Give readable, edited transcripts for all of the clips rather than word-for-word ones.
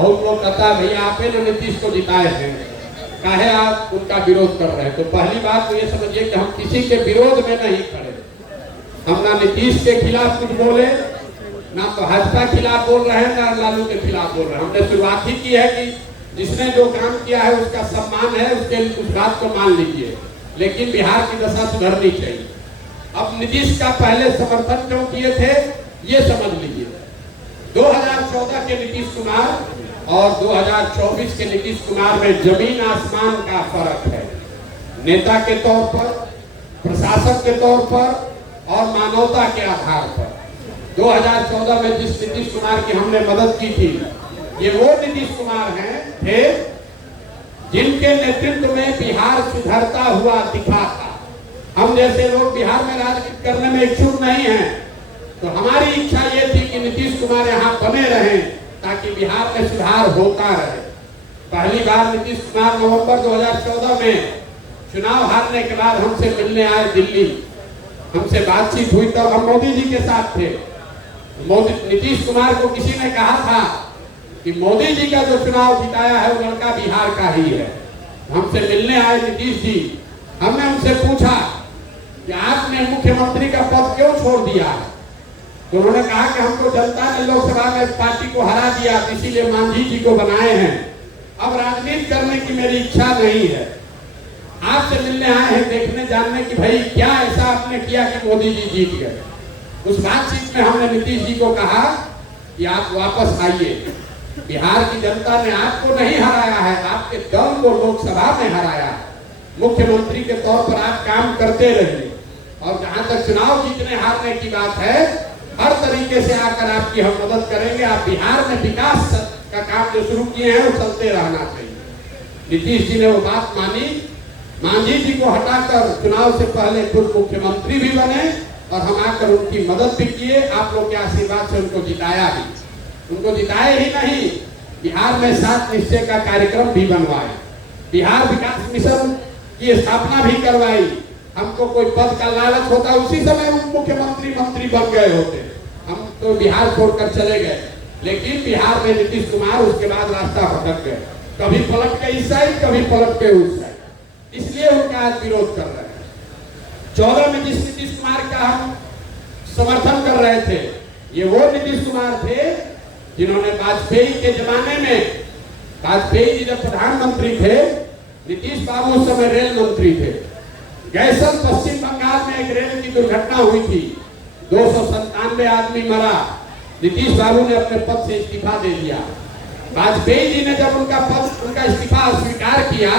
बहुत लोग कहता है भैया आप ही ने नीतीश को जिताए हैं, काहे आप उनका विरोध कर रहे हैं। तो पहली बात तो ये समझिए कि हम किसी के विरोध में नहीं खड़े। हम ना नीतीश के खिलाफ कुछ बोले, ना तो भाजपा खिलाफ बोल रहे हैं, ना लालू के खिलाफ बोल रहे हैं। हमने शुरुआत ही की है कि जिसने जो काम किया है उसका सम्मान है, उसके उस बात को मान लीजिए, लेकिन बिहार की दशा सुधरनी चाहिए। अब नीतीश का पहले समर्थन क्यों किए थे ये समझ लीजिए। 2014 के नीतीश कुमार और 2024 के नीतीश कुमार में जमीन आसमान का फर्क है। नेता के तौर पर, प्रशासक के तौर पर और मानवता के आधार पर 2014 में जिस नीतीश कुमार की हमने मदद की थी, ये वो नीतीश कुमार थे जिनके नेतृत्व में बिहार सुधरता हुआ दिखा था। हम जैसे लोग बिहार में राजनीति करने में इच्छुक नहीं हैं, तो हमारी इच्छा ये थी कि नीतीश कुमार यहाँ बने रहें ताकि बिहार में सुधार होता रहे। पहली बार नीतीश कुमार नवंबर 2014 में चुनाव हारने के बाद हमसे मिलने आए दिल्ली, हमसे बातचीत हुई, तब हम मोदी जी के साथ थे। नीतीश कुमार को किसी ने कहा था कि मोदी जी का जो चुनाव जिताया है वो लड़का बिहार का ही है। हमसे मिलने आए नीतीश जी, हमने उनसे पूछा कि आपने मुख्यमंत्री का पद क्यों छोड़ दिया है। तो उन्होंने कहा कि हमको जनता ने लोकसभा में पार्टी को हरा दिया, इसीलिए मांझी जी को बनाए हैं, अब राजनीति करने की मेरी इच्छा नहीं है। आपसे मिलने आए हैं देखने जानने की भाई क्या ऐसा आपने किया कि मोदी जी जीत गए। उस बातचीत में हमने नीतीश जी को कहा कि आप वापस आइए, बिहार की जनता ने आपको नहीं हराया है, आपके दल को लोकसभा में हराया है। मुख्यमंत्री के तौर पर आप काम करते रहिए, और जहां तक चुनाव जीतने हारने की बात है, हर तरीके से आकर आपकी हम मदद करेंगे। आप बिहार में विकास का काम जो शुरू किए हैं वो चलते रहना चाहिए। नीतीश जी ने वो बात मानी, मांझी जी को हटाकर चुनाव से पहले खुद मुख्यमंत्री भी बने और हम आकर उनकी मदद भी किए। आप लोग के आशीर्वाद से उनको जिताया भी। उनको जिताए ही नहीं, बिहार में 7 निश्चय का कार्यक्रम भी बनवाए, बिहार विकास मिशन की स्थापना भी करवाई। हमको कोई पद का लालच होता, उसी समय मुख्यमंत्री मंत्री बन गए होते, हम तो बिहार छोड़कर चले गए। लेकिन बिहार में नीतीश कुमार उसके बाद रास्ता भटक गए, कभी पलट के इस साइड, कभी पलट के उस साइड, इसलिए उनका आज विरोध कर रहे हैं। 14 में जिस नीतीश कुमार का हम समर्थन कर रहे थे, ये वो नीतीश कुमार थे जिन्होंने वाजपेयी के जमाने में, वाजपेयी जी जब प्रधानमंत्री थे, नीतीश बाबू उस समय रेल मंत्री थे। गैसन पश्चिम बंगाल में एक रेल की दुर्घटना हुई थी, 297 आदमी मरा। नीतीश बाबू ने अपने पद से इस्तीफा दे दिया। वाजपेयी जी ने जब उनका इस्तीफा स्वीकार किया,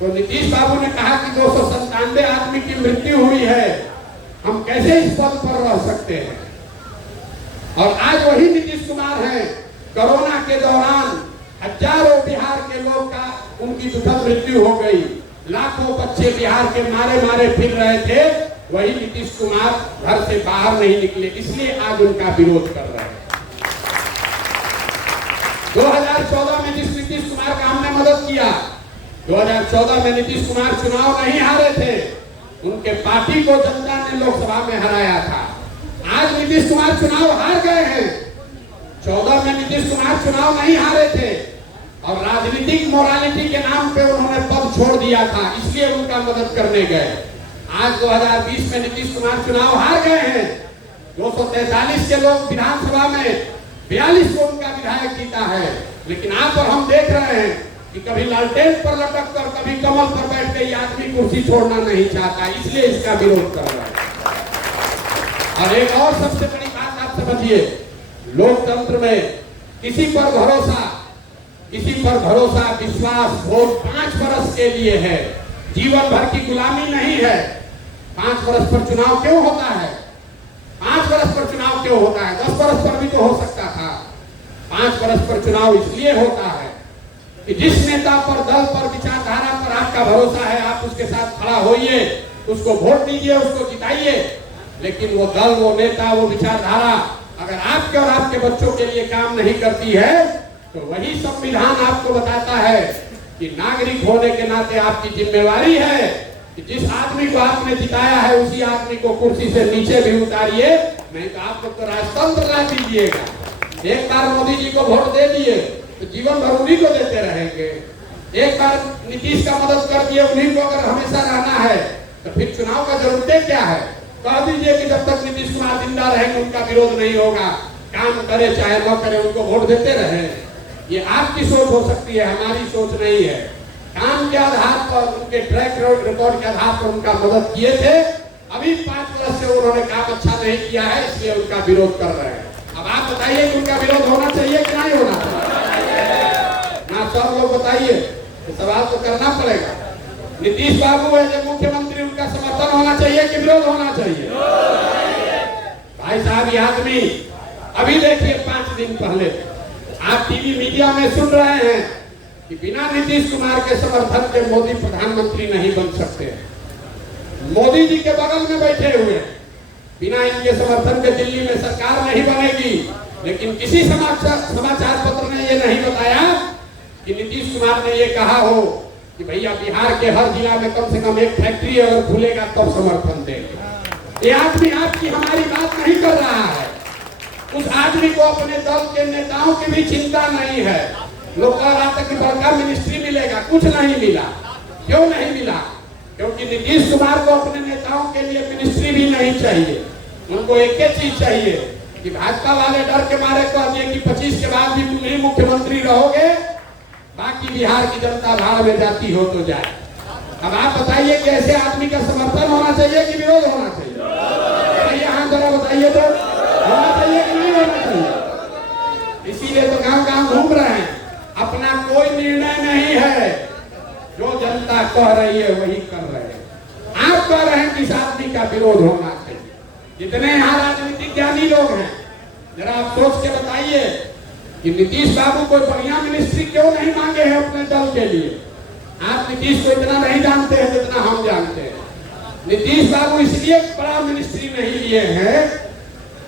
तो नीतीश बाबू ने कहा कि 297 आदमी की मृत्यु हुई है, हम कैसे इस पद पर रह सकते हैं। और आज वही नीतीश कुमार हैं। कोरोना के दौरान हजारों बिहार के लोग का उनकी दुखद मृत्यु हो गई, लाखों बच्चे बिहार के मारे मारे फिर रहे थे, वही नीतीश कुमार घर से बाहर नहीं निकले, इसलिए आज उनका विरोध कर रहे हैं। 2014 में जिस नीतीश कुमार का हमने मदद किया, 2014 में नीतीश कुमार चुनाव नहीं हारे थे, उनके पार्टी को जनता ने लोकसभा में हराया था। आज नीतीश कुमार चुनाव हार गए हैं। 14 में नीतीश कुमार चुनाव नहीं हारे थे और राजनीतिक मोरालिटी के नाम पे उन्होंने पद छोड़ दिया था, इसलिए उनका मदद करने गए। आज 2020 में नीतीश कुमार चुनाव हार गए हैं। 243 के लोग विधानसभा में, 42 को उनका विधायक जीता है, लेकिन आप और हम देख रहे हैं कि कभी लालटेन पर लटक कर, कभी कमल पर बैठ के ये आदमी कुर्सी छोड़ना नहीं चाहता, इसलिए इसका विरोध कर रहा है। और एक और सबसे बड़ी बात आप समझिए, लोकतंत्र में किसी पर भरोसा, विश्वास, वोट 5 वर्ष के लिए है, जीवन भर की गुलामी नहीं है। 5 वर्ष पर चुनाव क्यों होता है? 5 वर्ष पर चुनाव क्यों होता है? 10 वर्ष पर भी तो हो सकता था। 5 वर्ष पर चुनाव इसलिए होता है कि जिस नेता पर, दल पर, विचारधारा पर आपका भरोसा है, आप उसके साथ खड़ा होइए, उसको वोट दीजिए, उसको जिताइए। लेकिन वो दल, वो नेता, वो विचारधारा अगर आपके और आपके बच्चों के लिए काम नहीं करती है, तो वही संविधान आपको बताता है कि नागरिक होने के नाते आपकी जिम्मेवारी है कि जिस आदमी को आपने जिताया है उसी आदमी को कुर्सी से नीचे भी उतारिए, नहीं तो आप लोग तो राजतंत्र ला दीजिएगा। एक बार मोदी जी को वोट दे दिए, तो जीवन भर उन्हीं को देते रहेंगे। एक बार नीतीश का मदद कर दिए उन्हीं को अगर हमेशा रहना है तो फिर चुनाव का जरूरत क्या है? कह दीजिए कि जब तक नीतीश कुमार जिंदा रहेंगे उनका विरोध नहीं होगा, काम करे चाहे न करे उनको वोट देते रहे। ये आपकी सोच हो सकती है, हमारी सोच नहीं है। काम के आधार पर, उनके ट्रैक रिकॉर्ड के आधार पर उनका मदद किए थे। अभी 5 वर्ष से उन्होंने काम अच्छा नहीं किया है, इसलिए उनका विरोध कर रहे हैं। अब आप बताइए कि उनका विरोध होना चाहिए कि नहीं होना चाहिए? ना सब लोग बताइए, तो सवाल तो करना पड़ेगा। नीतीश बाबू है जो मुख्यमंत्री, उनका समर्थन होना चाहिए कि विरोध होना चाहिए? भाई साहब, ये आदमी अभी देखिए 5 दिन पहले आप टीवी मीडिया में सुन रहे हैं कि बिना नीतीश कुमार के समर्थन के मोदी प्रधानमंत्री नहीं बन सकते। मोदी जी के बगल में बैठे हुए, बिना इनके समर्थन के दिल्ली में सरकार नहीं बनेगी। लेकिन किसी समाचार पत्र ने ये नहीं बताया कि नीतीश कुमार ने ये कहा हो कि भैया बिहार के हर जिला में कम से कम एक फैक्ट्री अगर खुलेगा तब समर्थन देंगे। ये आदमी आपकी हमारी बात नहीं कर रहा है। उस आदमी को अपने दल के नेताओं की भी चिंता नहीं है। लोग कह रहा था कि बड़का मिनिस्ट्री मिलेगा, कुछ नहीं मिला। क्यों नहीं मिला? क्योंकि नीतीश कुमार को अपने नेताओं के लिए मिनिस्ट्री भी नहीं चाहिए। उनको एक ही चीज चाहिए कि भाजपा वाले डर के मारे कह दिए कि 25 के बाद भी तुम ही मुख्यमंत्री रहोगे, बाकी बिहार की जनता भाड़ में जाती हो तो जाए। अब आप बताइए कि ऐसे आदमी का समर्थन होना चाहिए कि विरोध होना चाहिए? यहाँ जरा बताइए तो, होना चाहिए कि नहीं होना चाहिए? इसीलिए तो गांव-गांव घूम रहे हैं। अपना कोई निर्णय नहीं है, जो जनता कह रही है वही कर रहे हैं। आप कह रहे हैं कि इस आदमी का विरोध होना चाहिए। जितने यहाँ राजनीतिक ज्ञानी लोग हैं, जरा आप सोच के बताइए कि नीतीश बाबू कोई बढ़िया मिनिस्ट्री क्यों नहीं मांगे हैं अपने दल के लिए? आप नीतीश को इतना नहीं जानते हैं जितना हम जानते हैं। नीतीश बाबू इसलिए बड़ा मिनिस्ट्री नहीं लिए हैं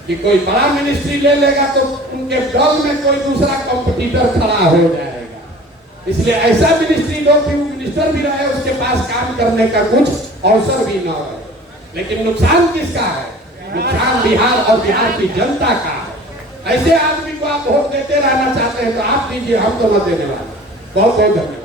कि कोई बड़ा मिनिस्ट्री ले लेगा तो उनके दल में कोई दूसरा कंपटीटर खड़ा हो जाएगा। इसलिए ऐसा मिनिस्ट्री दो कि वो मिनिस्टर भी रहे, उसके पास काम करने का कुछ अवसर भी न रहे। लेकिन नुकसान किसका है? नुकसान बिहार और बिहार की जनता का है। ऐसे आदमी को आप वोट देते रहना चाहते हैं तो आप दीजिए, हम तो न देने वाले। बहुत बहुत धन्यवाद।